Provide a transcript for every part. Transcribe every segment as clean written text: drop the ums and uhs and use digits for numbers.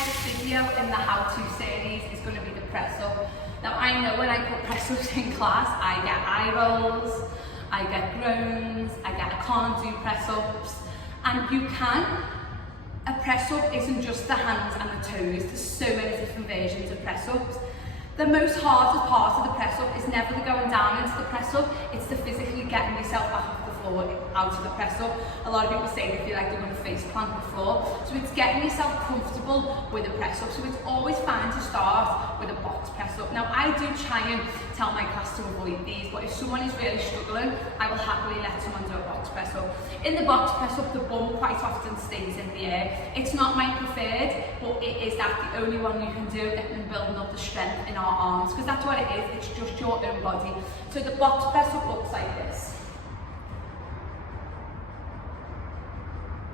next video in the how-to series is going to be the press up. Now I know when I put press ups in class, I get eye rolls, I get groans, I get I can't do press ups, and you can. A press up isn't just the hands and the toes, there's so many different versions of press ups. The most hardest part of the press up is never the going down into the press up, it's the physically getting yourself back off the floor out of the press up. A lot of people say they feel like they're going to face plant the floor. So it's getting yourself comfortable with a press up. So it's always fine to start with a box press up. Now I do try and tell my class to avoid these, but if someone is really struggling, I will happily let someone do a box press up. In the box press up, the bum quite often stays in the air. It's not my preferred, but it is that the only one you can do, getting building up the strength in our arms, because that's what it is, it's just your own body. So the box press up looks like this.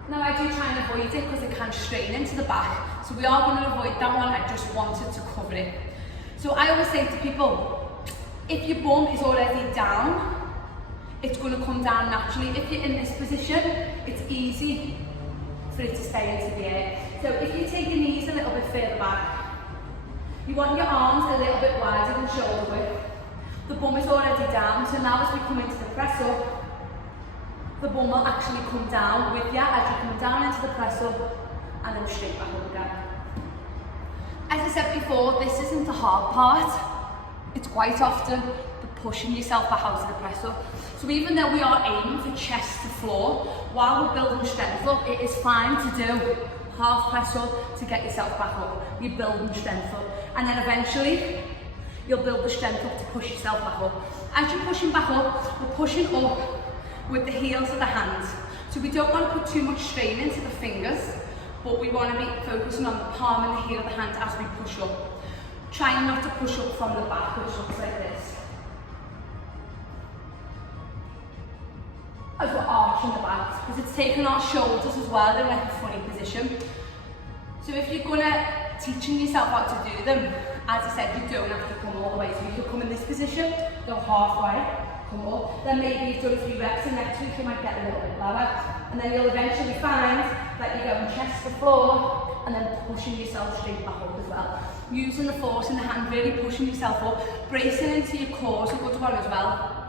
Now I do try and avoid it because it can strain into the back, so we are going to avoid that one. I just wanted to cover it. So I always say to people, if your bum is already down, it's going to come down naturally. If you're in this position, it's easy for it to stay into the air. So if you take your knees a little bit further back, you want your arms a little bit wider than shoulder width. The bum is already down, so now as we come into the press up, the bum will actually come down with you as you come down into the press up and then straight back up again. As I said before, this isn't the hard part. It's quite often the pushing yourself back out of the press up. So even though we are aiming for chest to floor, while we're building strength up, it is fine to do half press up to get yourself back up. You're building strength up. And then eventually, you'll build the strength up to push yourself back up. As you're pushing back up, we're pushing up with the heels of the hands. So we don't want to put too much strain into the fingers, but we want to be focusing on the palm and the heel of the hand as we push up. Trying not to push up from the back, which looks like this. As we're arching the back, because it's taking our shoulders as well, they're in like a funny position. So if you're gonna teaching yourself how to do them, as I said, you don't have to come all the way. So you could come in this position, go halfway, come up, then maybe you've done a few reps and next week you might get a little bit lower, and then you'll eventually find that you're going chest to floor and then pushing yourself straight back up as well. Using the force in the hand, really pushing yourself up, bracing into your core is a good one as well.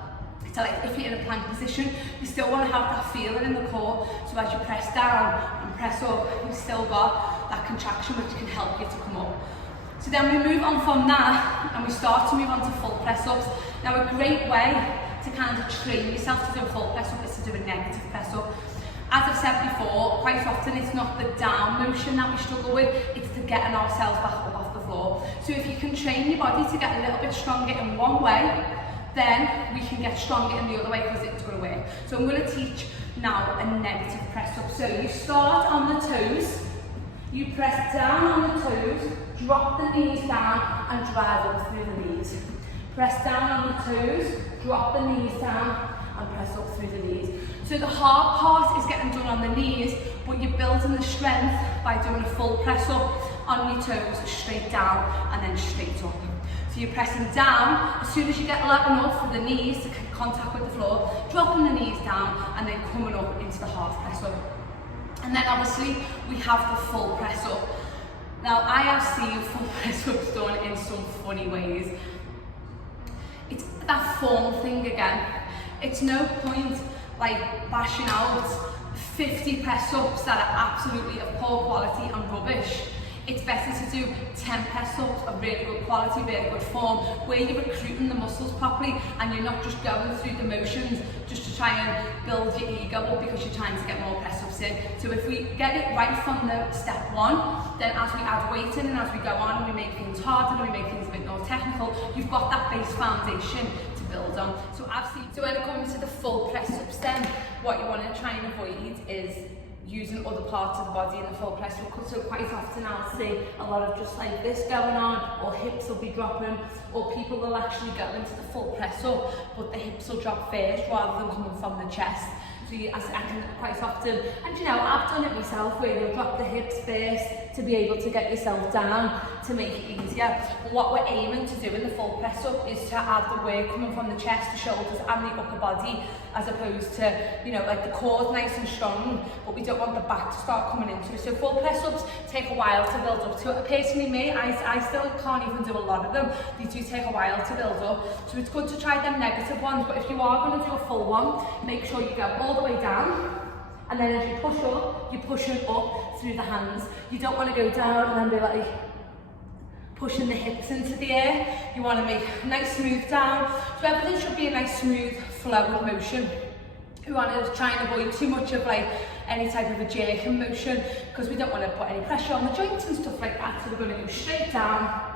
So like if you're in a plank position, you still want to have that feeling in the core, so as you press down and press up, you've still got that contraction which can help you to come up. So then we move on from that and we start to move on to full press ups. Now a great way to kind of train yourself to do a full press up is to do a negative press up. As I've said before, quite often it's not the down motion that we struggle with, it's to getting ourselves back up off the floor. So if you can train your body to get a little bit stronger in one way, then we can get stronger in the other way because it's going to work. So I'm going to teach now a negative press up. So you start on the toes, you press down on the toes, drop the knees down and drive up through the knees. Press down on the toes, drop the knees down and press up through the knees. So the hard part is getting done on the knees, but you're building the strength by doing a full press up on your toes, straight down and then straight up. So you're pressing down, as soon as you get low enough for the knees to contact with the floor, dropping the knees down and then coming up into the half press up. And then obviously we have the full press up. Now I have seen full press ups done in some funny ways. It's that form thing again. It's no point like bashing out 50 press ups that are absolutely of poor quality and rubbish. It's better to do 10 press ups of really good quality, really good form, where you're recruiting the muscles properly and you're not just going through the motions just to try and build your ego up because you're trying to get more press ups in. So if we get it right from the step one, then as we add weight in and as we go on and we make things harder and we make things a bit more technical, you've got that base foundation to build on. So when it comes to the full press ups then, what you want to try and avoid is using other parts of the body in the full press up. So quite often I'll see a lot of just like this going on, or hips will be dropping, or people will actually go into the full press up, but the hips will drop first rather than coming from the chest. So I can quite often, and you know, I've done it myself where you'll drop the hips first to be able to get yourself down to make it easier. And what we're aiming to do in the full press up is to have the weight coming from the chest, the shoulders and the upper body, as opposed to, you know, like the core's nice and strong, but we don't want the back to start coming into it. So full press ups take a while to build up to it. Personally, me, I still can't even do a lot of them. They do take a while to build up. So it's good to try them negative ones, but if you are going to do a full one, make sure you go all the way down. And then as you push up, you're pushing up through the hands. You don't want to go down and then be like pushing the hips into the air. You want to make a nice smooth down. So everything should be a nice smooth flow of motion. We want to try and avoid too much of like any type of a jerking motion, because we don't want to put any pressure on the joints and stuff like that. So we're going to go straight down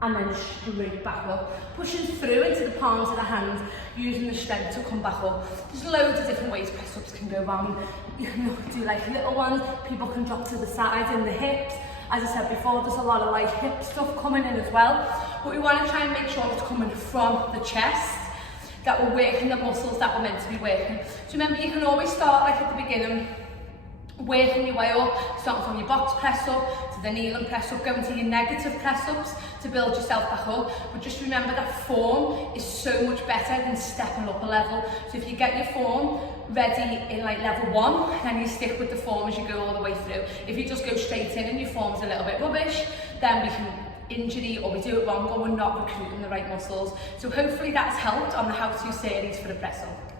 and then straight back up, pushing through into the palms of the hands, using the strength to come back up. There's loads of different ways press-ups can go wrong. You can do like little ones, people can drop to the side in the hips. As I said before, there's a lot of like hip stuff coming in as well, but we want to try and make sure it's coming from the chest, that we're working the muscles that we're meant to be working. So remember, you can always start like at the beginning, working your way up, starting from your box press up to the kneeling press up, going to your negative press ups to build yourself back up. But just remember that form is so much better than stepping up a level. So if you get your form ready in like level 1, then you stick with the form as you go all the way through. If you just go straight in and your form's a little bit rubbish, then we can injury or we do it wrong or we're not recruiting the right muscles. So hopefully that's helped on the how-to series for the press up.